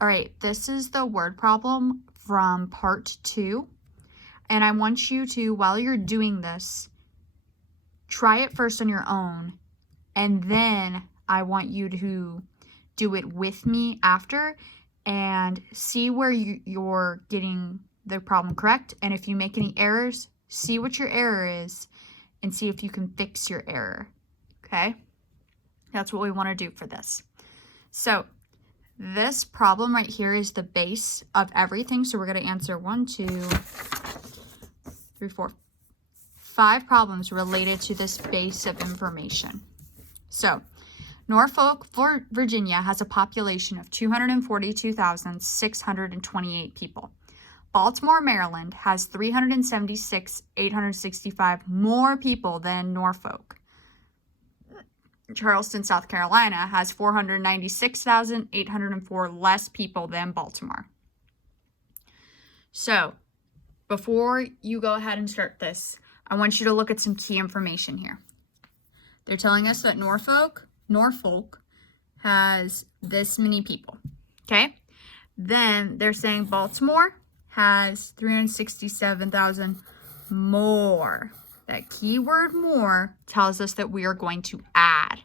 All right, this is the word problem from part 2. And I want you to, while you're doing this, try it first on your own. And then I want you to do it with me after and see where you're getting the problem correct. And if you make any errors, see what your error is and see if you can fix your error. Okay? That's what we want to do for this. So this problem right here is the base of everything. So we're going to answer 1, 2, 3, 4, 5 problems related to this base of information. So Norfolk, Virginia has a population of 242,628 people. Baltimore, Maryland has 376,865 more people than Norfolk. Charleston, South Carolina has 496,804 less people than Baltimore. So, before you go ahead and start this, I want you to look at some key information here. They're telling us that Norfolk has this many people, okay? Then they're saying Baltimore has 367,000 more. That keyword more tells us that we are going to add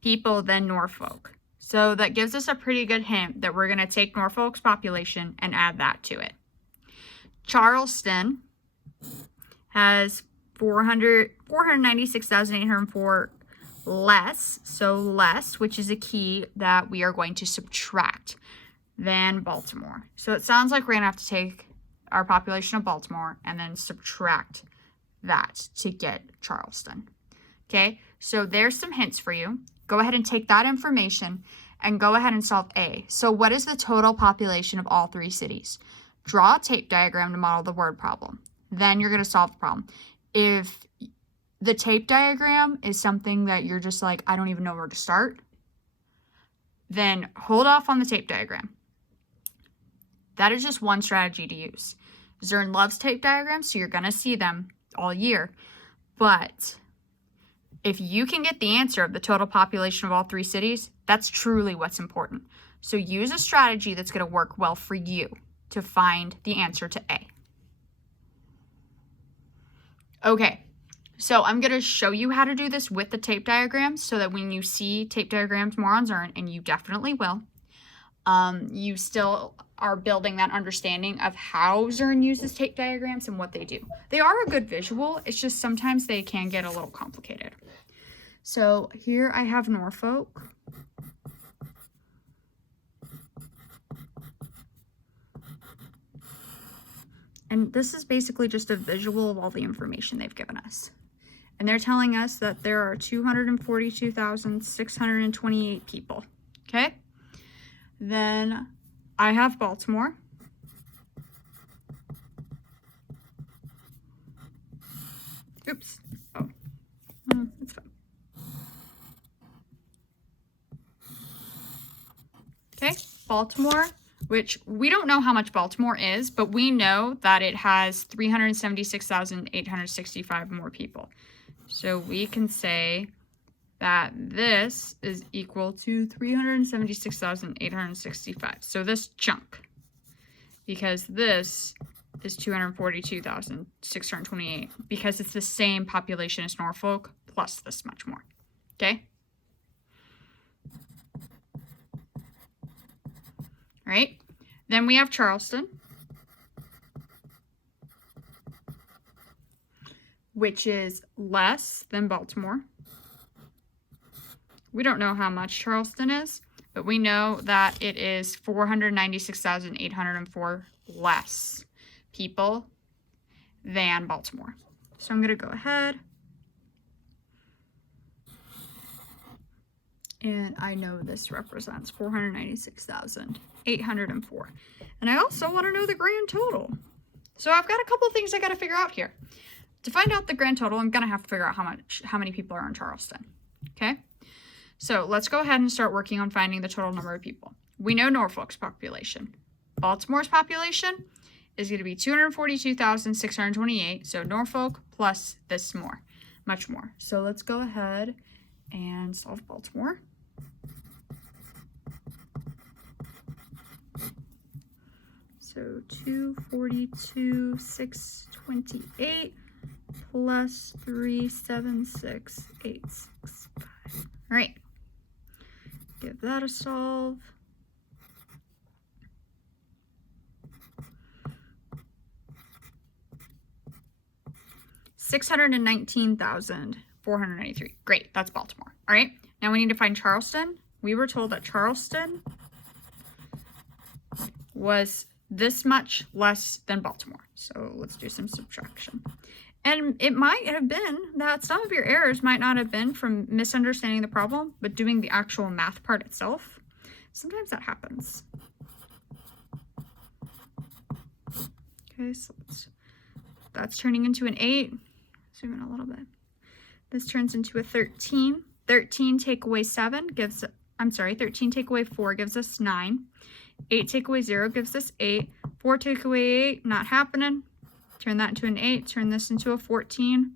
people than Norfolk. So that gives us a pretty good hint that we're going to take Norfolk's population and add that to it. Charleston has 496,804 less, so less, which is a key that we are going to subtract than Baltimore. So it sounds like we're going to have to take our population of Baltimore and then subtract that to get Charleston. Okay, so there's some hints for you. Go ahead and take that information and go ahead and solve A. So what is the total population of all 3 cities? Draw a tape diagram to model the word problem. Then you're going to solve the problem. If the tape diagram is something that you're just like, I don't even know where to start, then hold off on the tape diagram. That is just one strategy to use. Zern loves tape diagrams, so you're going to see them all year. But if you can get the answer of the total population of all 3 cities, that's truly what's important. So use a strategy that's going to work well for you to find the answer to A. Okay, so I'm going to show you how to do this with the tape diagrams so that when you see tape diagrams more on Zern, and you definitely will, you still are building that understanding of how Zern uses tape diagrams and what they do. They are a good visual, it's just sometimes they can get a little complicated. So here I have Norfolk. And this is basically just a visual of all the information they've given us. And they're telling us that there are 242,628 people, okay? Then I have Baltimore. Oops. Oh, that's fine. Okay, Baltimore, which we don't know how much Baltimore is, but we know that it has 376,865 more people. So we can say that this is equal to 376,865. So this chunk, because this is 242,628, because it's the same population as Norfolk plus this much more. Okay? All right? Then we have Charleston, which is less than Baltimore. We don't know how much Charleston is, but we know that it is 496,804 less people than Baltimore. So I'm going to go ahead. And I know this represents 496,804. And I also want to know the grand total. So I've got a couple of things I got to figure out here. To find out the grand total, I'm going to have to figure out how many people are in Charleston. Okay? So let's go ahead and start working on finding the total number of people. We know Norfolk's population. Baltimore's population is going to be 242,628. So Norfolk plus this more, much more. So let's go ahead and solve Baltimore. So 242, 628 plus 376,865. All right. Give that a solve. $619,493. Great, that's Baltimore. All right, now we need to find Charleston. We were told that Charleston was this much less than Baltimore. So let's do some subtraction. And it might have been that some of your errors might not have been from misunderstanding the problem, but doing the actual math part itself. Sometimes that happens. Okay, so that's turning into an 8. Zoom in a little bit. This turns into a 13. 13 take away 7 gives, 13 take away 4 gives us 9. 8 take away 0 gives us 8. 4 take away 8, not happening. Turn that into an 8. Turn this into a 14.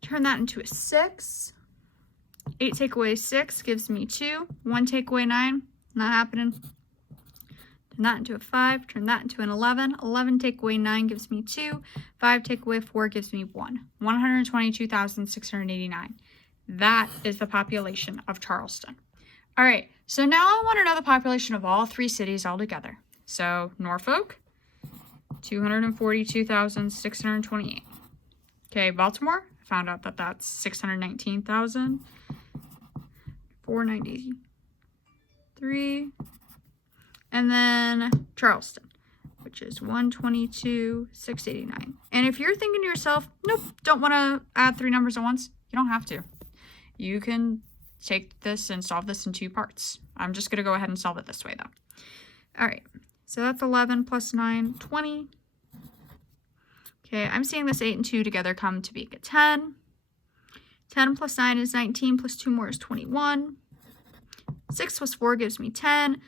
Turn that into a 6. 8 take away 6 gives me 2. 1 take away 9, not happening. Turn that into a 5. Turn that into an 11. 11 take away 9 gives me 2. 5 take away 4 gives me 1. 122,689. That is the population of Charleston. All right, so now I want to know the population of all 3 cities altogether. So Norfolk, 242,628. Okay, Baltimore, I found out that that's 619,493. And then Charleston, which is 122,689. And if you're thinking to yourself, nope, don't want to add 3 numbers at once, you don't have to. You can take this and solve this in 2 parts. I'm just going to go ahead and solve it this way, though. All right, so that's 11 plus 9, 20. Okay, I'm seeing this 8 and 2 together come to be a 10. 10 plus 9 is 19, plus 2 more is 21. 6 plus 4 gives me 10.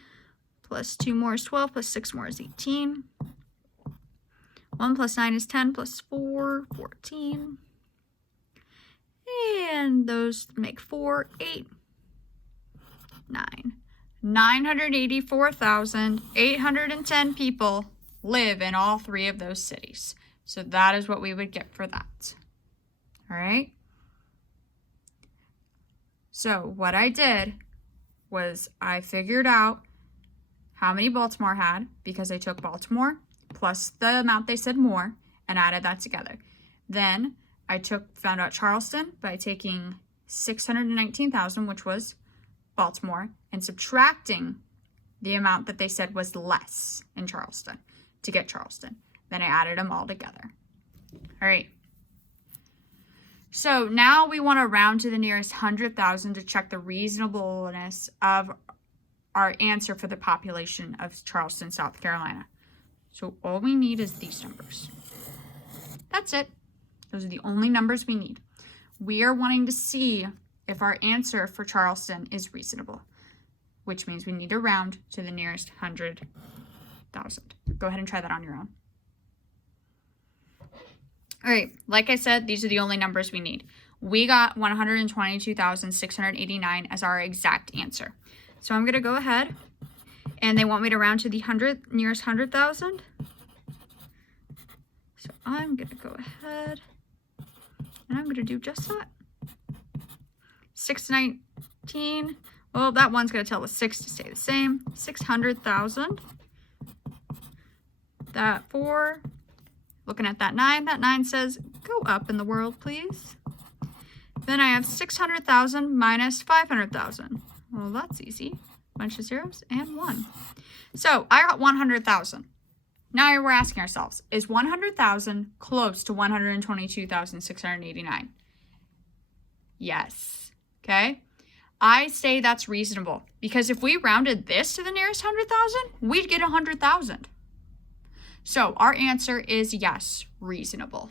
Plus 2 more is 12, plus 6 more is 18. 1 plus 9 is 10, plus 4, 14. And those make 4, 8, 9. 984,810 people live in all 3 of those cities. So that is what we would get for that. All right? So what I did was I figured out how many Baltimore had, because I took Baltimore plus the amount they said more and added that together. Then I found out Charleston by taking 619,000, which was Baltimore, and subtracting the amount that they said was less in Charleston to get Charleston. Then I added them all together. All right. So now we want to round to the nearest 100,000 to check the reasonableness of our answer for the population of Charleston, South Carolina. So all we need is these numbers. That's it. Those are the only numbers we need. We are wanting to see if our answer for Charleston is reasonable, which means we need to round to the nearest 100,000. Go ahead and try that on your own. All right, like I said, these are the only numbers we need. We got 122,689 as our exact answer. So I'm going to go ahead, and they want me to round to the nearest 100,000. So I'm going to go ahead, and I'm going to do just that. 619, well, that one's going to tell the 6 to stay the same. 600,000. That 4, looking at that 9 says, go up in the world, please. Then I have 600,000 minus 500,000. Well, that's easy. Bunch of zeros and 1. So I got 100,000. Now we're asking ourselves, is 100,000 close to 122,689? Yes. Okay. I say that's reasonable because if we rounded this to the nearest 100,000, we'd get 100,000. So our answer is yes, reasonable.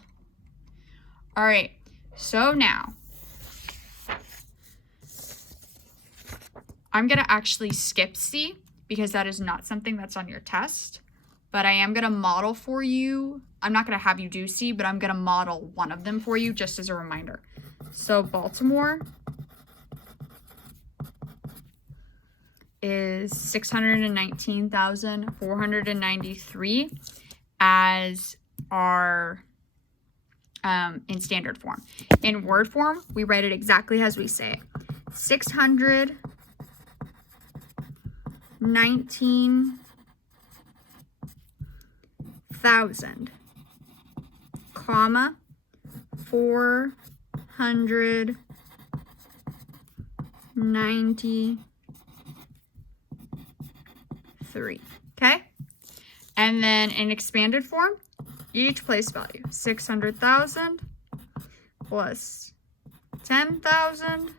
All right. So now I'm going to actually skip C because that is not something that's on your test, but I am going to model for you. I'm not going to have you do C, but I'm going to model one of them for you just as a reminder. So Baltimore is 619,493 as our in standard form. In word form, we write it exactly as we say it. 619,000, comma, 493. Okay? And then in expanded form, each place value, 600,000 plus 10,000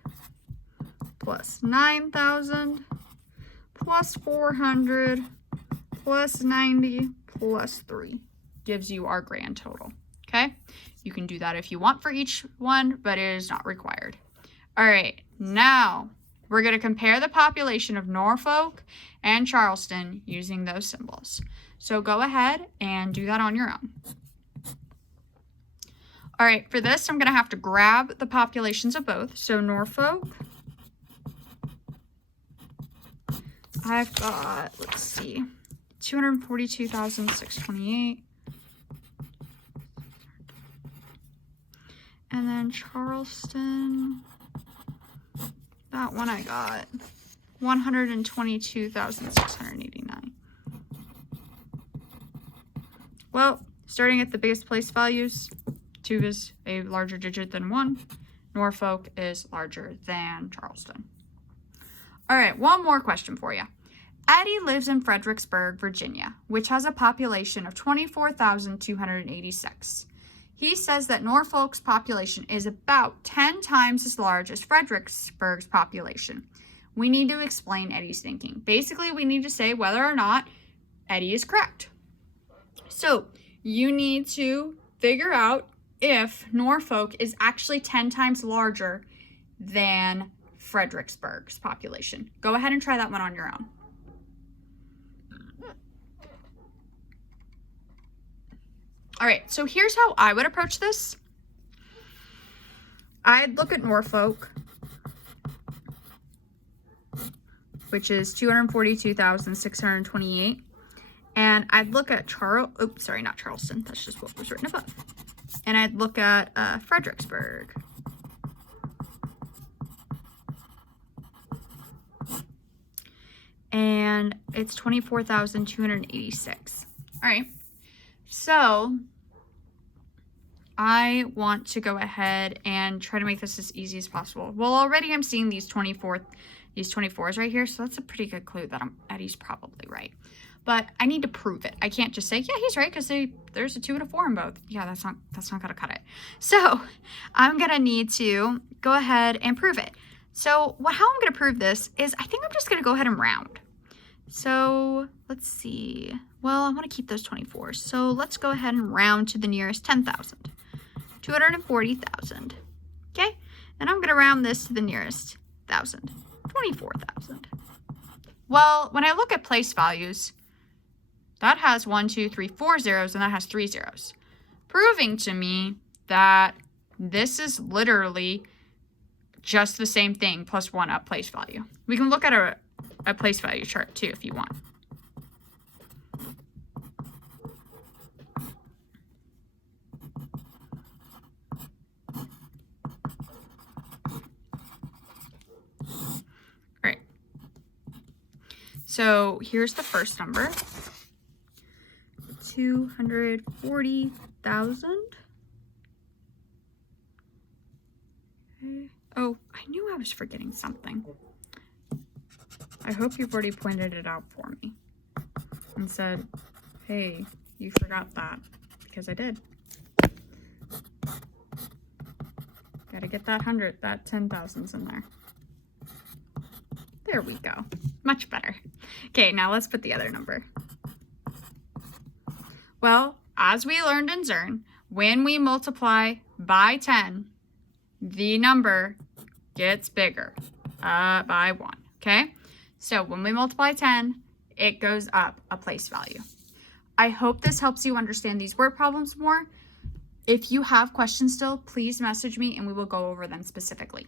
plus 9,000 plus 400 plus 90 plus 3 gives you our grand total. Okay? You can do that if you want for each one, but it is not required. All right, now we're going to compare the population of Norfolk and Charleston using those symbols. So go ahead and do that on your own. All right, for this, I'm going to have to grab the populations of both. So Norfolk, I've got, let's see, 242,628. And then Charleston, that one I got 122,689. Well, starting at the biggest place values, 2 is a larger digit than 1. Norfolk is larger than Charleston. All right, one more question for you. Eddie lives in Fredericksburg, Virginia, which has a population of 24,286. He says that Norfolk's population is about 10 times as large as Fredericksburg's population. We need to explain Eddie's thinking. Basically, we need to say whether or not Eddie is correct. So you need to figure out if Norfolk is actually 10 times larger than Fredericksburg's population. Go ahead and try that one on your own. All right, so here's how I would approach this. I'd look at Norfolk, which is 242,628. And I'd look at not Charleston. That's just what was written above. And I'd look at Fredericksburg. And it's 24,286. All right. So I want to go ahead and try to make this as easy as possible. Well, already I'm seeing these 24s right here. So that's a pretty good clue that Eddie's probably right. But I need to prove it. I can't just say, yeah, he's right, because there's a 2 and a 4 in both. Yeah, that's not gonna cut it. So I'm gonna need to go ahead and prove it. So how I'm gonna prove this is I think I'm just gonna go ahead and round. So let's see. Well, I want to keep those 24s. So let's go ahead and round to the nearest 10,000. 240,000. Okay? And I'm gonna round this to the nearest 1,000. 24,000. Well, when I look at place values, that has 1, 2, 3, 4 zeros, and that has 3 zeros. Proving to me that this is literally just the same thing plus 1 up place value. We can look at a place value chart too if you want. All right. So here's the first number. 240,000. Okay. Oh, I knew I was forgetting something. I hope you've already pointed it out for me and said, hey, you forgot that, because I did. Gotta get that 10,000s in there. There we go. Much better. Okay, now let's put the other number. Well, as we learned in Zern, when we multiply by 10, the number gets bigger by 1, okay? So when we multiply 10, it goes up a place value. I hope this helps you understand these word problems more. If you have questions still, please message me and we will go over them specifically.